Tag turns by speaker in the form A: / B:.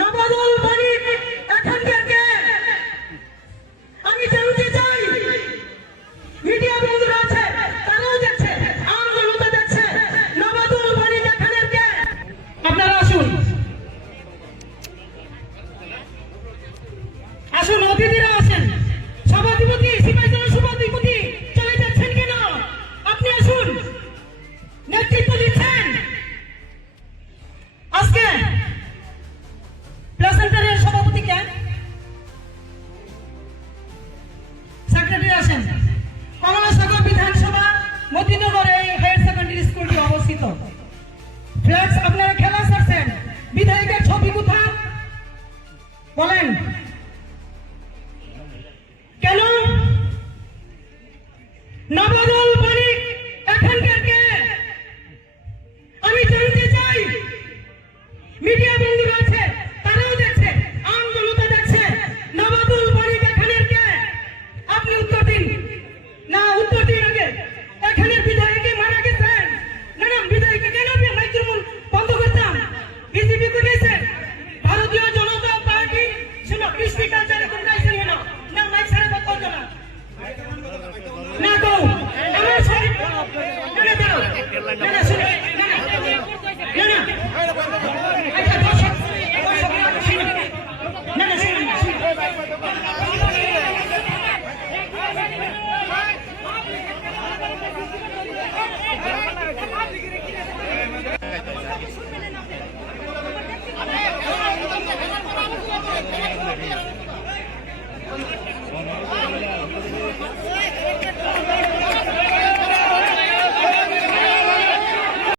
A: নবদল বাড়ির এখানকার কে আমি মিডিয়া বন্ধুরা আছে, তারাও দেখছে আসুন। আসুন, অতিথিরা আসেন। সভাধিপতি সিপাহীজলা সভাধিপতি, চলে যাচ্ছেন কেন? আপনি আসুন। নেতৃত্ব বলেন